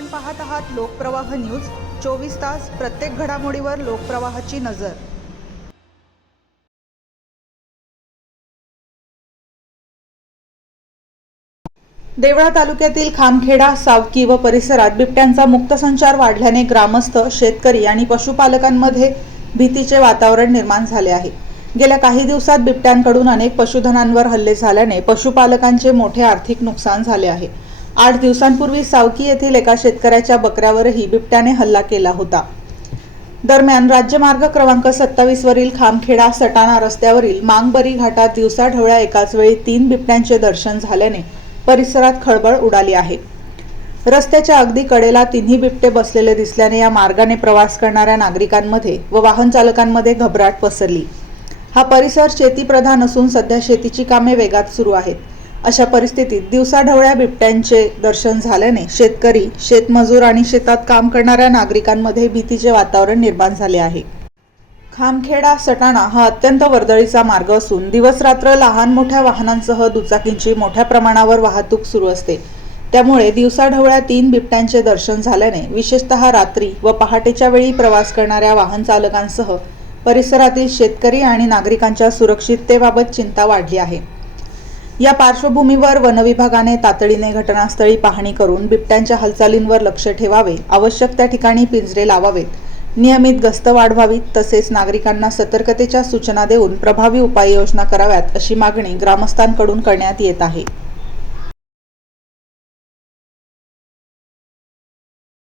आपण पाहत आहात लोकप्रवाह न्यूज। 24 तास प्रत्येक घडामोडीवर लोकप्रवाहाची नजर। देवळा तालुक्यातील खामखेडा, सावकी व परिसरात बिबट्यांचा मुक्त संचार वाढल्याने ग्रामस्थ, शेतकरी आणि पशुपालकांमध्ये भीतीचे वातावरण निर्माण झाले आहे। गेल्या काही दिवसात बिबट्यांकडून अनेक पशुधनांवर हल्ले झाल्याने पशुपालकांचे मोठे आर्थिक नुकसान झाले आहे। 8 दिवसांपूर्वी सावकी येथील एका शेतकऱ्याच्या बकऱ्यावरही बिबट्याने हल्ला केला होता। दरम्यान राज्यमार्ग क्रमांक 27 वरील खामखेडा सटाणा रस्त्यावरील मांगबरी घाटात दिवसाढवळ्या एकाच वेळी 3 बिबट्यांचे दर्शन झाल्याने परिसरात खळबळ उडाली आहे। रस्त्याच्या अगदी कडेला तिन्ही बिबटे बसलेले दिसल्याने या मार्गाने प्रवास करणाऱ्या नागरिकांमध्ये व वाहन चालकांमध्ये घबराट पसरली। हा परिसर शेतीप्रधान असून सध्या शेतीची कामे वेगात सुरू आहेत। अशा परिस्थितीत दिवसाढवळ्या बिबट्यांचे दर्शन झाल्याने शेतकरी, शेतमजूर आणि शेतात काम करणाऱ्या नागरिकांमध्ये भीतीचे वातावरण निर्माण झाले आहे। खामखेडा सटाणा हा अत्यंत वर्दळीचा मार्ग असून दिवसरात्र लहान मोठ्या वाहनांसह दुचाकींची मोठ्या प्रमाणावर वाहतूक सुरू असते। त्यामुळे दिवसाढवळ्या 3 बिबट्यांचे दर्शन झाल्याने विशेषतः रात्री व पहाटेच्या वेळी प्रवास करणाऱ्या वाहन चालकांसह परिसरातील शेतकरी आणि नागरिकांच्या सुरक्षिततेबाबत चिंता वाढली आहे। या पार्श्वभूमीवर वन विभागाने तातडीने घटनास्थळी पाहणी करून बिबट्यांच्या हालचालींवर लक्ष ठेवावे, आवश्यक त्या ठिकाणी पिंजरे लावावेत, नियमित गस्त वाढवावीत, तसेच नागरिकांना सतर्कतेच्या सूचना देऊन प्रभावी उपाययोजना कराव्यात अशी मागणी ग्रामस्थांकडून करण्यात येत आहे।